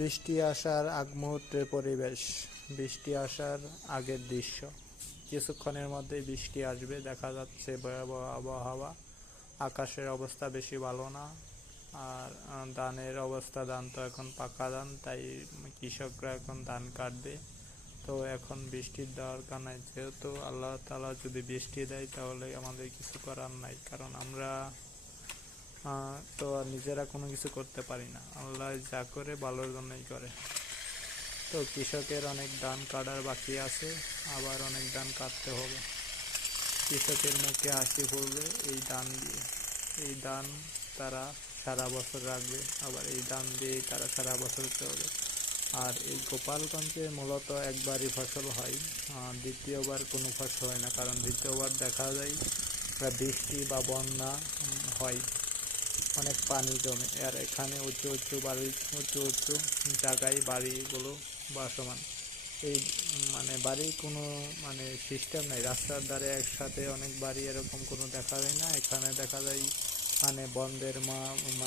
বৃষ্টি আসার আগ মুহূর্তের পরিবেশ, বৃষ্টি আসার আগের দৃশ্য। কিছুক্ষণের মধ্যেই বৃষ্টি আসবে, দেখা যাচ্ছে ভয়াবহ আবহাওয়া। আকাশের অবস্থা বেশি ভালো না, আর ধানের অবস্থা, ধান তো এখন পাকা ধান, তাই কৃষকরা এখন ধান কাটবে। তো এখন বৃষ্টির দরকার নাই, যেহেতু আল্লাহ তালা যদি বৃষ্টি দেয়, তাহলে আমাদের কিছু করার নাই। কারণ আমরা তো আর নিজেরা কোনো কিছু করতে পারি না। আল্লাহ যা করে, ভালোর জন্যই করে। তো কৃষকের অনেক ধান কাটার বাকি আছে, আবার অনেক ধান কাটতে হবে। কৃষকের মুখে হাসি ফুলবে এই ধান দিয়ে। এই ধান তারা সারা বছর রাখবে, আবার এই ধান দিয়েই তারা সারা বছর চলবে। আর এই গোপালগঞ্জে মূলত একবারই ফসল হয় দ্বিতীয়বার কোনো ফসল হয় না, কারণ দ্বিতীয়বার দেখা যায় বৃষ্টি বা বন্যা হয়। অনেক পানি জমে। আর এখানে উঁচু উঁচু বাড়ি, উঁচু উঁচু জায়গায় বাড়িগুলো বাসমান এই মানে বাড়ির কোনো মানে সিস্টেম নাই। রাস্তার ধারে একসাথে অনেক বাড়ি এরকম কোনো দেখা যায় না। এখানে দেখা যায় মানে বন্ধের মা মানে